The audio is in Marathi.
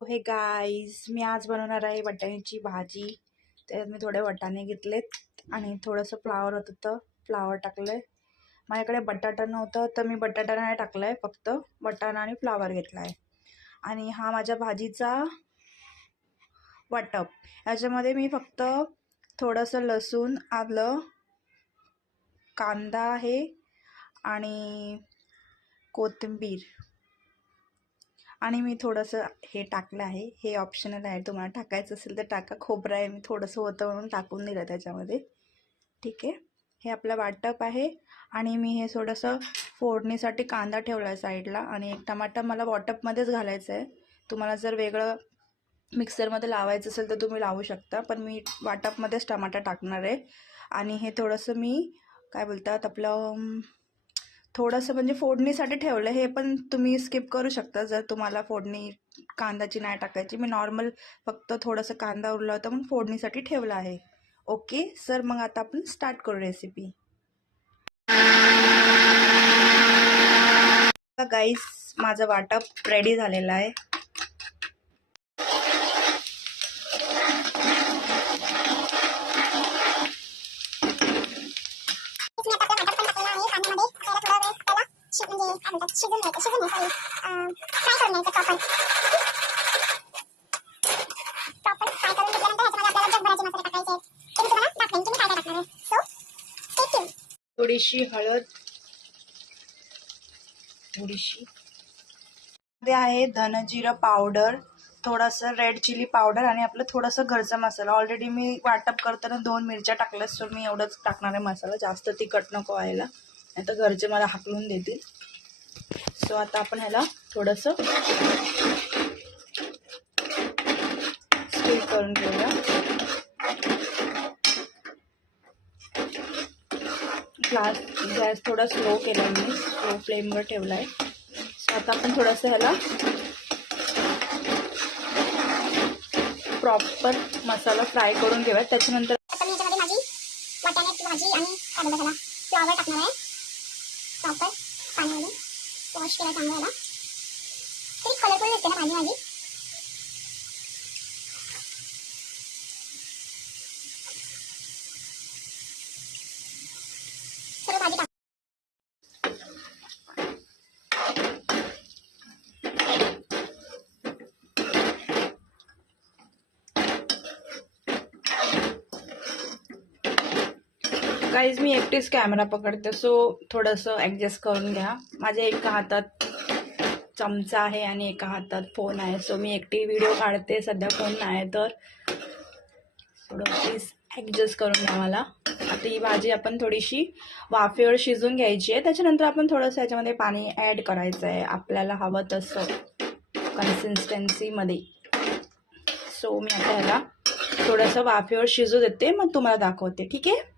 हे गाईज, मी आज बनवणार आहे वाटाण्याची भाजी. त्यात मी थोडे वाटाणे घेतलेत आणि थोडंसं फ्लावर होतं तर फ्लावर टाकलंय. माझ्याकडे बटाटा नव्हतं तर मी बटाटा नाही टाकलाय, फक्त वाटाणा आणि फ्लावर घेतला आहे. आणि हा माझ्या भाजीचा वाटप. याच्यामध्ये मी फक्त थोडंसं लसूण, आलं, कांदा आहे आणि कोथिंबीर आणि मी थोडंसं हे टाकलं आहे. हे ऑप्शनल आहे, तुम्हाला टाकायचं असेल तर टाका. खोबरं आहे, मी थोडंसं होतं म्हणून टाकून दिलं त्याच्यामध्ये. ठीक आहे, हे आपलं वाटप आहे. आणि मी हे थोडंसं फोडणीसाठी कांदा ठेवला आहे साईडला आणि एक टमाटा मला वाटपमध्येच घालायचं आहे. तुम्हाला जर वेगळं मिक्सरमध्ये लावायचं असेल तर तुम्ही लावू शकता, पण मी वाटपमध्येच टमाटा टाकणार आहे. आणि हे थोडंसं मी काय बोलतात आपलं थोडंसं म्हणजे फोडणीसाठी ठेवलं. हे पण तुम्ही स्किप करू शकता जर तुम्हाला फोडणी कांद्याची नाही टाकायची. मी नॉर्मल फक्त थोडंसं कांदा उरला होता म्हणून फोडणीसाठी ठेवलं आहे. ओके सर, मग आता आपण स्टार्ट करू रेसिपी. गाईस, माझं वाटप रेडी झालेलं आहे. थोडीशी हळद, थोडीशी आहे धनजिरं पावडर, थोडंसं रेड चिली पावडर आणि आपलं थोडंसं घरचा मसाला. ऑलरेडी मी वाटप करताना 2 मिरच्या टाकल्या, सो मी एवढंच टाकणार आहे मसाला. जास्त तिखट नको व्हायला, नाही तर घरचे मला हाकलून देतील. सो आता आपण ह्याला थोडंसं स्टीर करून घेऊया. गॅस थोडा स्लो केला, मी स्लो फ्लेमवर ठेवला आहे. सो आता आपण थोडंसं ह्याला प्रॉपर मसाला फ्राय करून घेऊया. त्याच्यानंतर आपण याच्यामध्ये माझी वाटाण्याची भाजी आणि काय बोलतात त्याला फ्लावर टाकणार आहे. प्रॉपर पाण्यामध्ये वॉश केला चांगलं. याला तरी कलरफुल दिसते ना भाजी माझी. सर्व भाजी टाक. गाईज, मी एकटीच कॅमेरा पकडते, सो थोडंसं ॲडजस्ट करून घ्या. माझ्या एका हातात चमचा आहे आणि एका हातात फोन आहे, सो मी एकटी व्हिडिओ काढते. सध्या फोन नाही तर थोडं प्लीज ॲडजस्ट करून घ्या मला. आता ही भाजी आपण थोडीशी वाफेवर शिजून घ्यायची आहे. त्याच्यानंतर आपण थोडंसं याच्यामध्ये पाणी ॲड करायचं आहे आपल्याला हवं तसं कन्सिस्टन्सीमध्ये. सो मी आता ह्याला थोडंसं वाफेवर शिजू देते, मग तुम्हाला दाखवते. ठीक आहे.